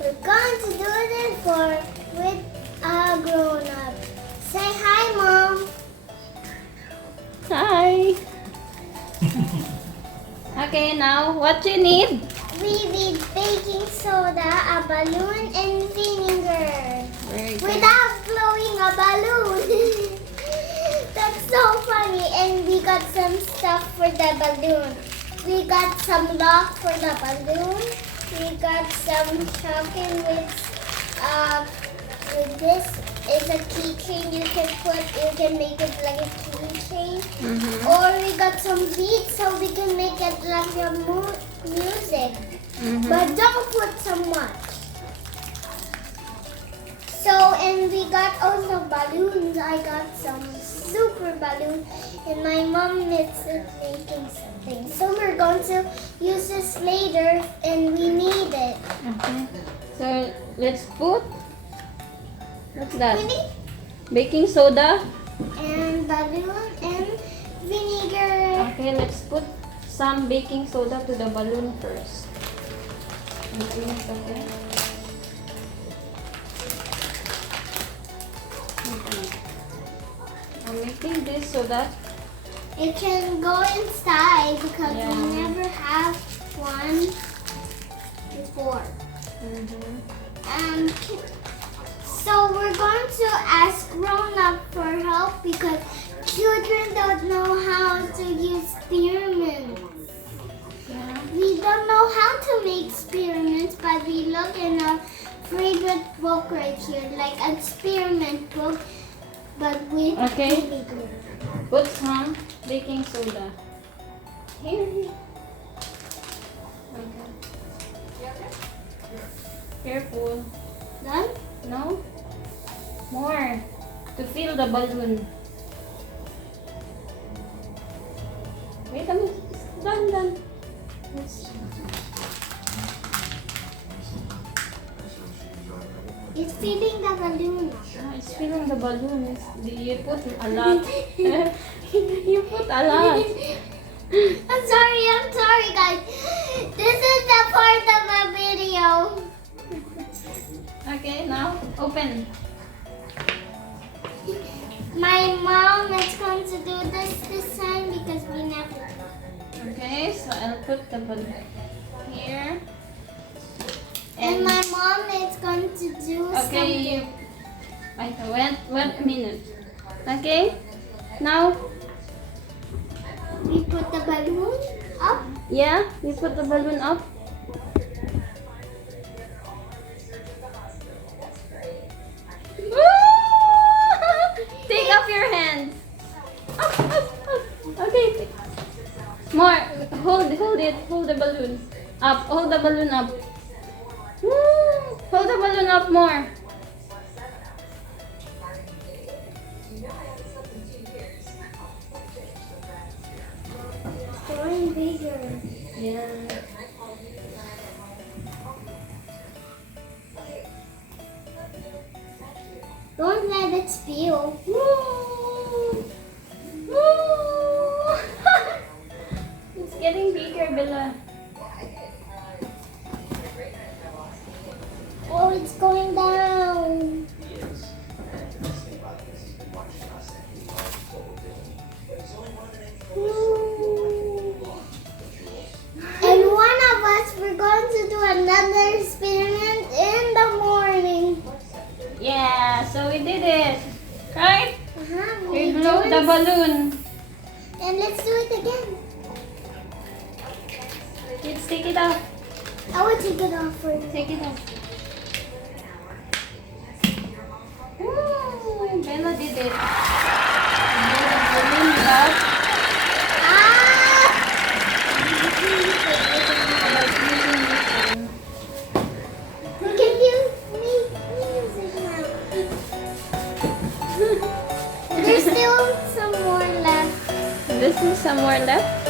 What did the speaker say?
We're going to do this with a grown-up. Say hi, Mom. Hi. Okay, now what you need? We need baking soda, a balloon, and vinegar. Very good. Without blowing a balloon. That's so funny. And we got some stuff for the balloon. We got some lock for the balloon. We got some chocolate with this is a keychain you can make it like a keychain. Or we got some beats so we can make it like a music. But don't put so much. So, and we got also balloons. I got some super balloons, and my mom is making something. So we're going to use this later, and we need it. Okay. So let's put. What's that? We need Baking soda. and balloon and vinegar. Okay, let's put some baking soda to the balloon first. Okay. I'm making this so that It can go inside because Yeah. we never have one before. So we're going to ask grown-up for help because children don't know how to use experiments. yeah. We don't know how to make experiments, but we look in our favorite book right here, like an experiment book, but with Okay. vinegar. Put some baking soda. Here. Okay. Careful. Done? No? More. To fill the balloon. Wait a minute. Done. Let's- It's filling the balloon. It's filling the balloon. You put a lot. You put a lot. I'm sorry guys. This is the part of my video. Okay, now open. My mom is going to do this time because we never. Okay, so I'll put the balloon here. And my mom is going to do Okay, something. wait a minute. Okay, now, We put the balloon up. yeah, we put the balloon up. Take off your hands. Up. Okay. More. Hold it. Hold the balloon up. Hold the balloon up. Woo! Hold the balloon up more. It's growing bigger. Yeah. Don't let it spill. Woo! Woo! It's getting bigger, Bella. Oh, it's going down. And one of us, we're going to do another experiment in the morning. Yeah, so we did it. Right? We blew do the it. balloon. And let's do it again. Let's take it off. I will take it off first. Take it off. Woo! Bella did it. The balloon got Ah! Can you make music now? There's still some more left. This is somewhere left.